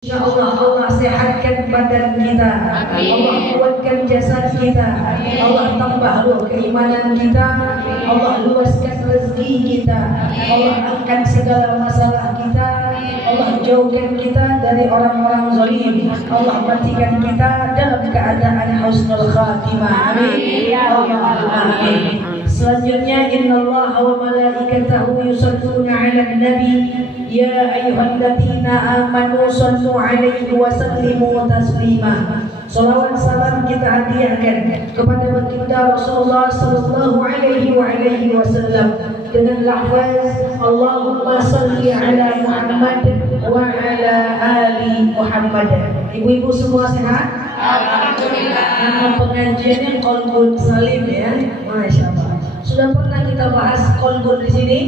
Ya Allah, Allah sehatkan badan kita, Allah kuatkan jasad kita, Allah tambah ruh keimanan kita, Allah luaskan rezeki kita, Allah angkat segala masalah kita, Allah jauhkan kita dari orang-orang zalim, Allah matikan kita dalam keadaan husnul khatimah. Amin ya Allah, amin. Selanjutnya, innallaha wa malaikatahu yusholluna 'alan nabi ya ayyuhalladzina amanu shallu 'alaihi wa sallimu taslima. Salawat salam kita hadiahkan kepada baginda Rasulullah sallallahu alaihi wasallam dengan lafaz Allahumma shalli ala Muhammad wa ala ali Muhammad. Ibu-ibu semua sehat? Alhamdulillah. Nama pengajiannya Qalbun Salim ya. Masya Allah. Sudah pernah kita bahas qalbun di sini?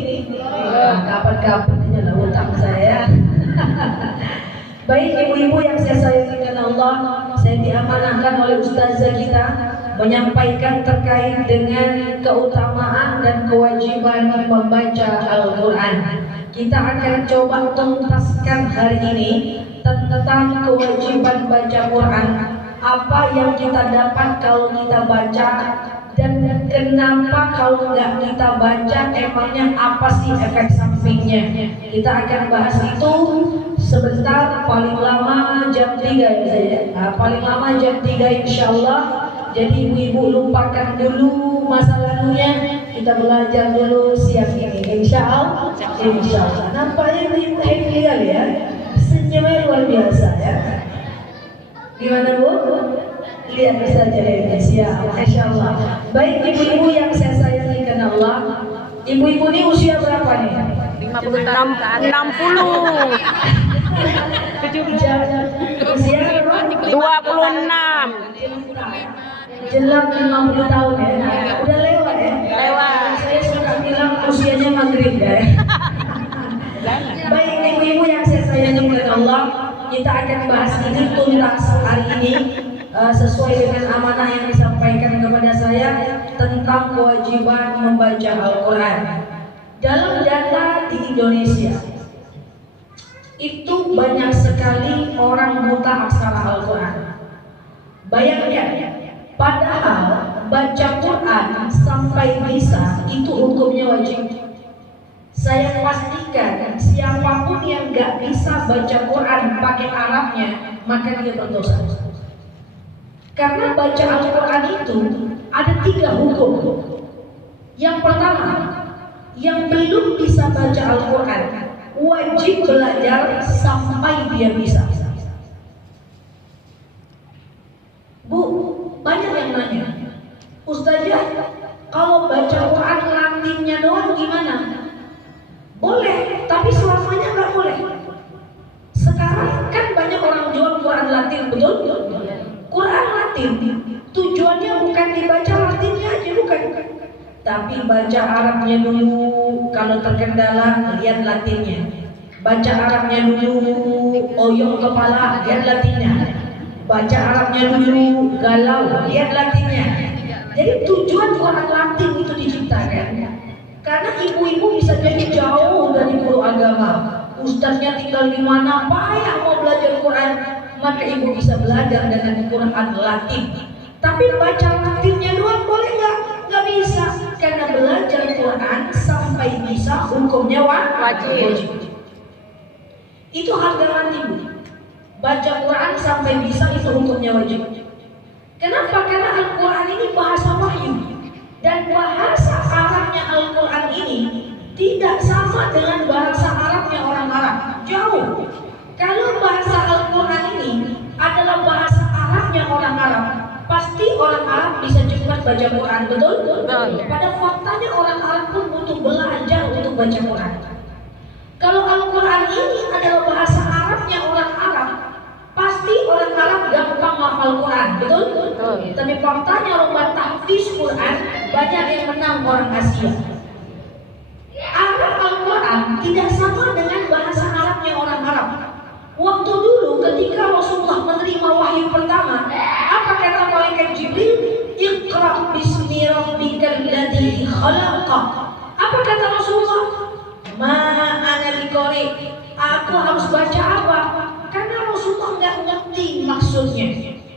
Kapan-kapan aja lah utang saya. Baik ibu-ibu yang saya sayangi karena Allah, saya diamanahkan oleh ustazah kita menyampaikan terkait dengan keutamaan dan kewajiban membaca Al-Quran. Kita akan coba tuntaskan hari ini tentang kewajiban baca Quran. Apa yang kita dapat kalau kita baca, dan kenapa kalau nggak kita baca, emangnya apa sih efek sampingnya? Kita akan bahas itu sebentar, paling lama jam 3 ya saya. Paling lama jam 3 insya Allah. Jadi ibu-ibu lupakan dulu masa lalunya, kita belajar dulu siang ini insya Allah. Insya Allah. Nampaknya ibu happy kali ya, senyumnya luar biasa ya. Gimana Bu? Lihat saja Indonesia, Masya Allah. Baik ibu-ibu yang saya sayangi karena Allah, ibu-ibu ini usia berapa nih? 50 tahun ke atas. 60. Usia berapa? 26. Jelang 50 tahun ya. Udah lewat ya? Lewat. Saya suka bilang usianya maghrib ya. Baik ibu-ibu yang saya sayangi karena Allah, kita akan bahas ini tuntas hari ini sesuai dengan amanah yang disampaikan kepada saya tentang kewajiban membaca Al-Quran. Dalam data di Indonesia itu banyak sekali orang buta aksara Al-Quran. Bayangkan, padahal baca Quran sampai bisa itu hukumnya wajib. Saya pastikan siapapun yang gak bisa baca Quran pakai Arabnya, maka dia berdosa. Karena baca Al-Quran itu ada 3 hukum. Yang pertama, yang belum bisa baca Al-Quran wajib belajar sampai dia bisa. Bu, banyak yang nanya, Ustazah, kalau baca Quran latinnya doang gimana? Boleh, tapi selamanya nggak boleh. Sekarang kan banyak orang jual Quran Latin, betul? Quran Latin tujuannya bukan dibaca Latinnya aja, bukan. Tapi baca Arabnya dulu, kalau terkendala lihat Latinnya. Baca Arabnya dulu, oyong kepala, lihat Latinnya. Baca Arabnya dulu, galau, lihat Latinnya. Jadi tujuan Quran Latin itu diciptakan karena ibu-ibu bisa jadi jauh dari guru agama. Ustaznya tinggal di mana, payah mau belajar Quran, maka ibu bisa belajar dengan Quran Latin. Tapi baca Latinnya doang boleh nggak? Nggak bisa, karena belajar Quran sampai bisa hukumnya wajib. Itu harga mati Bu. Baca Quran sampai bisa itu hukumnya wajib. Kenapa? Karena Al-Quran ini bahasa wahyu, dan bahasa Arabnya Al-Quran ini tidak sama dengan bahasa Arabnya orang Arab. Jauh. Kalau bahasa Al-Quran ini adalah bahasa Arabnya orang Arab, pasti orang Arab bisa cepat baca Quran, betul? Pada faktanya orang Arab pun butuh belajar untuk baca Quran. Kalau Al-Quran ini adalah bahasa Arabnya orang Arab, pasti orang Arab gampang hafal Quran, betul? Tapi faktanya lomba tahfiz Quran banyak yang menang orang Asia. Arab Al-Quran tidak sama dengan bahasa Arabnya orang Arab. Waktu dulu ketika Rasulullah menerima wahyu pertama, apa kata malaikat Jibril? Iqra bismi rabbikal ladzi khalaq. Apa kata Rasulullah? Ma ana biqari. Aku harus baca apa? Karena Rasulullah ngerti maksudnya.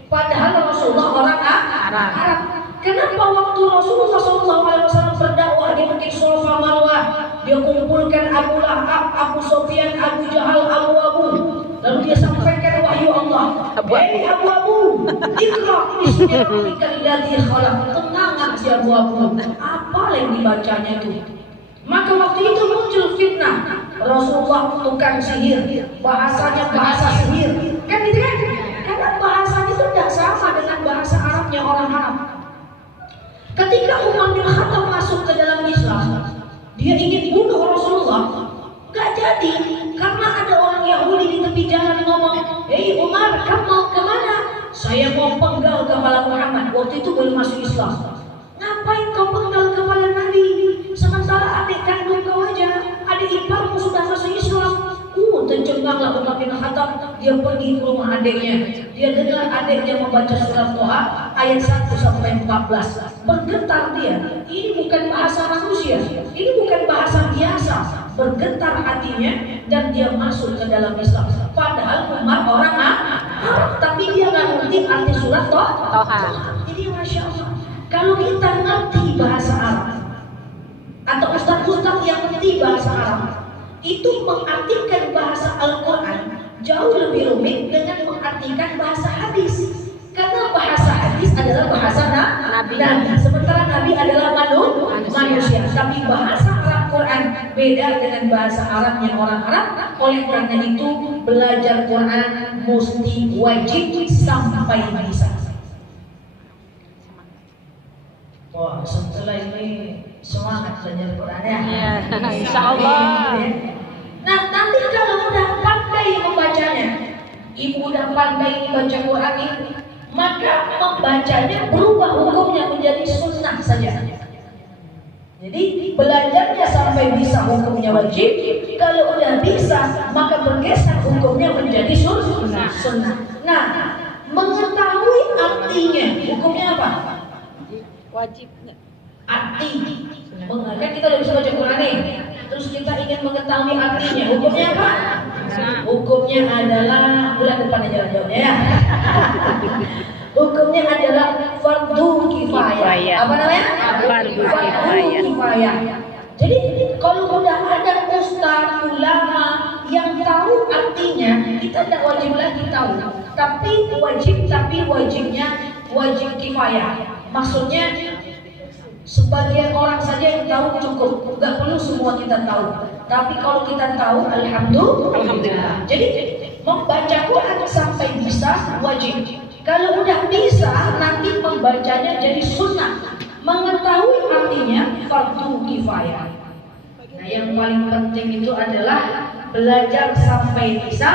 Padahal Rasulullah orang Arab. Kenapa waktu Rasulullah SAW berdakwah di Bukit Safa Marwah, dia kumpulkan Abu Lahab, Abu Sufyan, Abu Jahal, Abu, lalu dia sampaikan wahyu Allah. Hei Abu, ikra bismi rabbikal ladzi khalaq. Tenang si Abu. Apa yang dibacanya itu? Maka waktu itu muncul fitnah. Rasulullah tukang sihir, bahasanya bahasa sihir, kan gitu kan? Karena bahasanya itu tidak sama dengan bahasa Arabnya orang Arab. Ketika Umar bin Khattab masuk ke dalam Islam, dia ingin bunuh Rasulullah, gak jadi, karena ada orang Yahudi di tepi jalan ngomong, "Hei Umar, kamu mau kemana?" "Saya mau penggal kepala Muhammad." Waktu itu belum masuk Islam. "Ngapain kau penggal kepala Nabi? Sementara adik kandung kau aja, adik iparmu sudah masuk Islam." Tercenganglah Umar bin Khattab. Dia pergi ke rumah adiknya. Dia dengar adiknya membaca surat Toha ayat 1 sampai 14. Bergetar dia. Ini bukan bahasa manusia. Ini bukan bahasa biasa. Bergetar hatinya dan dia masuk ke dalam Islam. Padahal Umar orang Arab, tapi dia nggak ngerti arti surat Toha. Jadi masya Allah. Kalau kita ngerti bahasa Arab atau ustaz-ustaz yang ngerti bahasa Arab, itu mengartikan bahasa Al-Quran jauh lebih rumit dengan mengartikan bahasa hadis. Karena bahasa hadis adalah bahasa Nabi. Sementara Nabi adalah manusia. Tapi bahasa Arab Quran beda dengan bahasa Arabnya orang Arab. Oleh karena itu belajar Quran mesti wajib sampai bisa. Wah, setelah ini semangat belajar Quran ya. Insya Allah. Nah, nanti kalau udah pandai membacanya, ibu udah pandai membaca Quran ini, maka membacanya berubah hukumnya menjadi sunnah saja. Jadi belajarnya sampai bisa hukumnya wajib. Kalau udah bisa, maka bergeser hukumnya menjadi sunnah. Nah, mengetahui artinya, hukumnya apa? Wajib. Arti. Kan kita udah bisa baca Quran nih. Terus kita ingin mengetahui artinya, hukumnya apa? Hukumnya adalah, bulan depan aja jawabnya ya. Hukumnya adalah fardu kifayah. Apa namanya? Fardu kifayah. Jadi kalau udah ada ustaz, ulama yang tahu artinya, kita tidak wajib lagi tahu. Tapi wajibnya wajib kifayah. Maksudnya sebagian orang saja yang tahu cukup, nggak perlu semua kita tahu. Tapi kalau kita tahu, alhamdulillah. Jadi membaca Quran sampai bisa wajib. Kalau udah bisa, nanti membacanya jadi sunnah. Mengetahui artinya fardu kifayah. Nah, yang paling penting itu adalah belajar sampai bisa.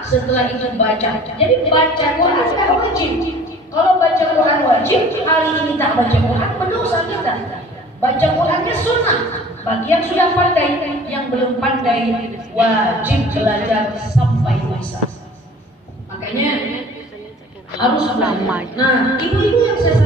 Setelah itu baca. Jadi baca Quran tidak wajib. Kalau baca Quran wajib, hari ini tak baca Quran, berdosa kita. Baca Qurannya sunnah. Bagi yang sudah pandai, yang belum pandai, wajib belajar sampai bisa. Makanya harus belajar. Nah, ibu-ibu yang saya